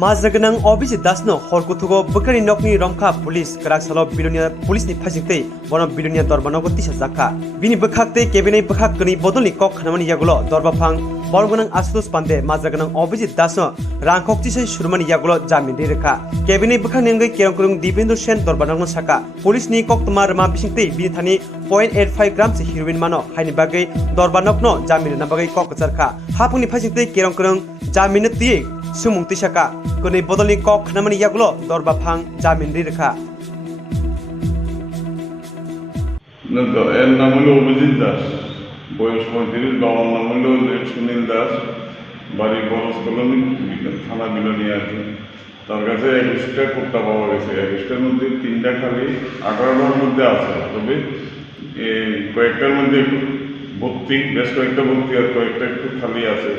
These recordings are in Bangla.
Marja genang Abhijit dasno horkutugo Berjagwi Rangkha police kerak salo bilonia police ni phajingtei bono bilonia Dorbarnokni tisa zakha bini bekhakte kebinai bekhak keni bodolni kok khanamani yagulo Dorbaphang borgonang astus pande Marja genang Abhijit dasno rangkhok tisai surmani yagulo Jamin de rekha kebinai bekhak nengai kerongkurung Dipendra Sen Dorbarnokni saka police ni kok tmar ma bisingtei bini thani 0.85 gram se heroin mano haini bagai Dorbarnokno Jamin na bagai kok charkha hapungni phajingtei kerongkurung Jamin ti sumung tisaka kuni bodolni kok namani yagulo Dorbaphang Jamin rekha নতো এর নাম হলো অভিজিৎ দাস বয়স 35 বাবার নাম হলো সুনীল দাস বাড়ি বরস কলোনি থানা বিলোনিয়া তার কাছে 21টা কুত্তা পাওয়া গেছে 21টার মধ্যে 3টা খালি 18টার মধ্যে আছে তবে কয়েকটার মধ্যে ভর্তি বেশ কয়েকটা ভর্তি আর কয়েকটা একটু খালি আছে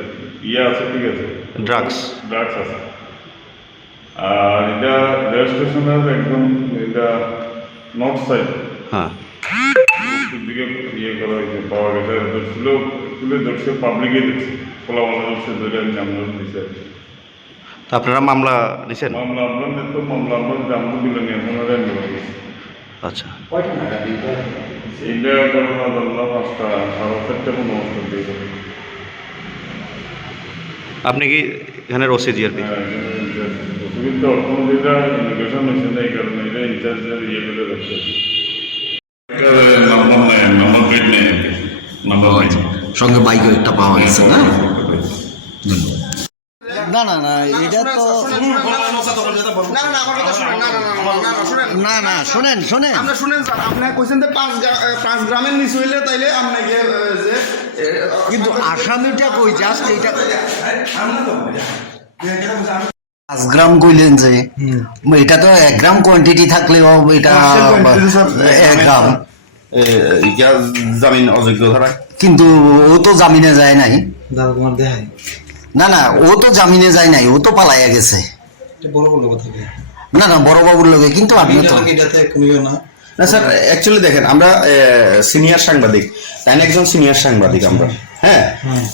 আছে ঠিক আছে ড্রাগস আছে আর এটা রেল স্টেশনের একদম এটা নর্থ সাইড হ্যাঁ দিকে করা হয়েছে পাওয়া গেছে তুলে ধরছে পাবলিকে দিচ্ছে খোলা মামলা ধরছে ধরে আমরা দিচ্ছে আপনারা মামলা নিছেন মামলা আমরা তো মামলা আমরা জামু দিল নিয়ে আপনারা নিয়ে আচ্ছা এইটা করোনা ধরলাম 5টা 4:30 কোনো অবস্থা দিয়ে আপনি কি এখানে রসে জিআরপি অসুবিধা অর্থনীতিটা ইমিগ্রেশন হয়েছে না এই কারণে এটা ইনচার্জের করে রাখছে সঙ্গে বাইক একটা পাওয়া গেছে না না না এটা তো না না শোনেন আপনি শুনেন স্যার আপনি কইছেন যে 5 গ্রামের নিচে হইলে তাইলে আপনাকে যে কিন্তু আসামিটা কই জাস্ট এটা 5 গ্রাম কইলেন যে এটা তো 1 গ্রাম কোয়ান্টিটি থাকলেও এটা 1 গ্রাম জামিন অযোগ্য ধরা কিন্তু ও তো জামিনে যায় নাই না না ও তো জামিনে যায় নাই ও তো পালাইয়া গেছে না না বড় বাবুর লগে কিন্তু আপনি তো না স্যার অ্যাকচুয়ালি দেখেন আমরা সিনিয়র সাংবাদিক তাইনে একজন সিনিয়র সাংবাদিক আমরা হ্যাঁ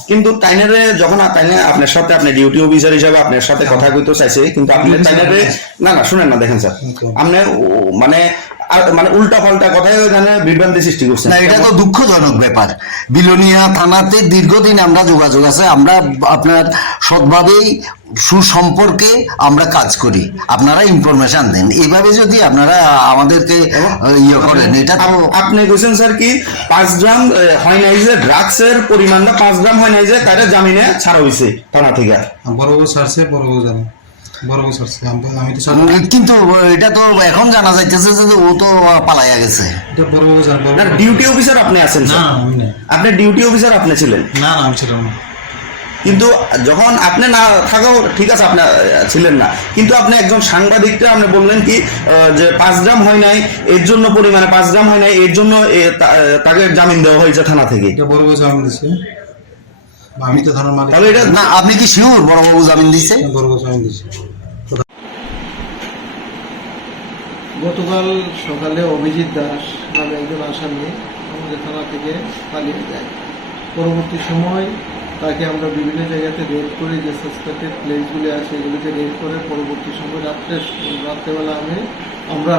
কিন্তু তাইনারে যখন তাইনে আপনার সাথে আপনি ডিউটি অফিসার হিসাবে আপনার সাথে কথা কইতে চাইছে কিন্তু আপনি তাইনারে না না শুনেন না দেখেন স্যার আপনি মানে উল্টা পাল্টা কথায় ওখানে বিভ্রান্তি সৃষ্টি করছে না এটা তো দুঃখজনক ব্যাপার বিলোনিয়া থানাতে দীর্ঘদিন আমরা যোগাযোগ আছে আমরা আপনার সৎভাবেই সুসম্পর্কে আমরা কাজ করি আপনারা ইনফরমেশন দেন এইভাবে যদি আপনারা আমাদেরকে ইয়ে করেন এটা তো আপনি কইছেন স্যার কি 5 গ্রাম হয় নাই যে ড্রাগসের পরিমাণটা 5 গ্রাম হয় নাই যে তারা জামিনে ছাড়া হইছে থানা থেকে বড় ছাড়ছে বড় জানে কিন্তু এটা তো এখন জানা যাইতেছে যে ও তো পালাইয়া গেছে ডিউটি অফিসার আপনি আছেন আপনি ডিউটি অফিসার আপনি ছিলেন না আমি ছিলাম না কিন্তু যখন আপনি না থাকাও ঠিক আছে আপনি ছিলেন না কিন্তু আপনি একজন সাংবাদিককে আপনি বললেন কি যে 5 গ্রাম হয় নাই এর জন্য পরিমাণে 5 গ্রাম হয় নাই এর জন্য তাকে জামিন দেওয়া হয়েছে থানা থেকে বড় জামিন দিছে আমি তো থানার মালিক তাহলে এটা না আপনি কি শিওর বড় বাবু জামিন দিছে বড় জামিন দিছে গতকাল সকালে অভিজিৎ দাস নামে একজন আসামি আমাদের থানা থেকে পালিয়ে যায় পরবর্তী সময় তাকে আমরা বিভিন্ন জায়গাতে রেড করি যে সাসপেক্টেড প্লেসগুলি আছে এগুলিতে রেড করে পরবর্তী সময় রাত্রেবেলা আমরা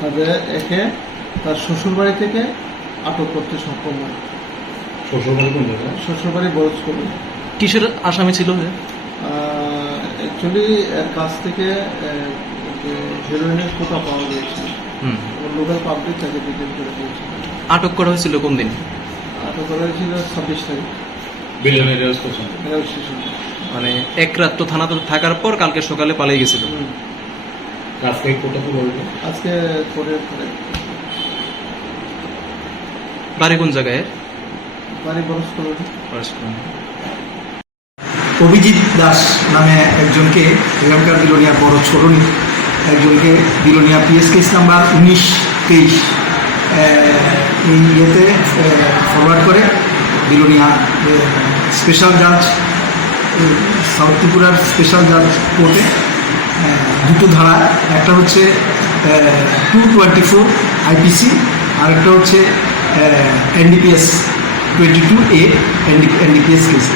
তাদের একে তার শ্বশুরবাড়ি থেকে আটক করতে সক্ষম হয় শ্বশুরবাড়ি বরজ করি কিসের আসামি ছিল অ্যাকচুয়ালি এর কাছ থেকে হেরোইনের কোটা পাওয়া গিয়েছিল লোকাল পাবলিক তাকে ডিটেইন করে দিয়েছিল আটক করা হয়েছিল কোন দিন আটক করা হয়েছিল 26 তারিখ রেল স্টেশন মানে এক রাত তো থানাতে থাকার পর কালকে সকালে পালিয়ে গেছিল আজকে পরে বাড়ি কোন জায়গায় বাড়ি বরস কলোনি অভিজিৎ দাস নামে একজনকে এখানকার বিলোনিয়া বড় ছোটনি একজনকে বিলোনিয়া পিএস কেস নাম্বার 19-23 এই ইয়েতে ফরওয়ার্ড করে বিলোনিয়া স্পেশাল জাজ সাউথ ত্রিপুরার স্পেশাল জাজ কোর্টে দুটো ধারা একটা হচ্ছে 224 আইপিসি আর একটা হচ্ছে এনডিপিএস 22A এনডিপিএস কেসে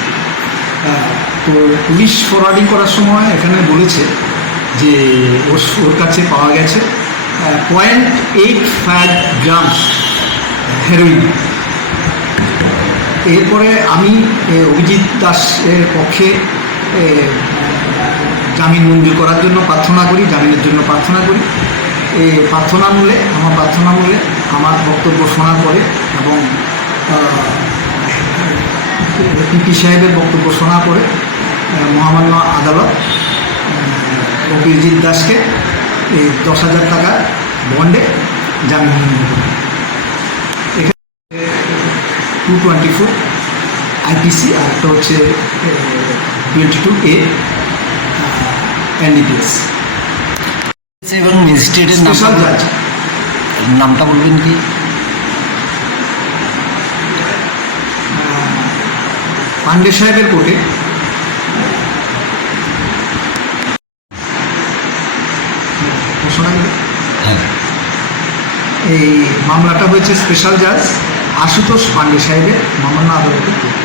তো পুলিশ ফরওয়ার্ডিং করার সময় এখানে বলেছে যে ওর কাছে পাওয়া গেছে 0.85 গ্রামস হেরোইন। এরপরে আমি অভিজিৎ দাসের পক্ষে জামিন মঞ্জুর করার জন্য প্রার্থনা করি, জামিনের জন্য প্রার্থনা করি। প্রার্থনামূলে আমার বক্তব্য শোনার পরে এবং পিপি সাহেবের বক্তব্য শোনার পরে মহামান্য আদালত অভিজিৎ দাসকে এই 10,000 টাকা বন্ডে জামিন মঞ্জুর করে। এখানে 224 আইপিসি আর একটা হচ্ছে 22A NDPS। এবং ম্যাজিস্ট্রেটের স্পেশাল জাজ নামটা বলবেন কি? পান্ডে সাহেবের কোর্টে ঘোষণা দিল। হ্যাঁ, এই মামলাটা হয়েছে স্পেশাল জাজ আশুতোষ পান্ডে সাহেবের মামলা আদালতের কোর্টে।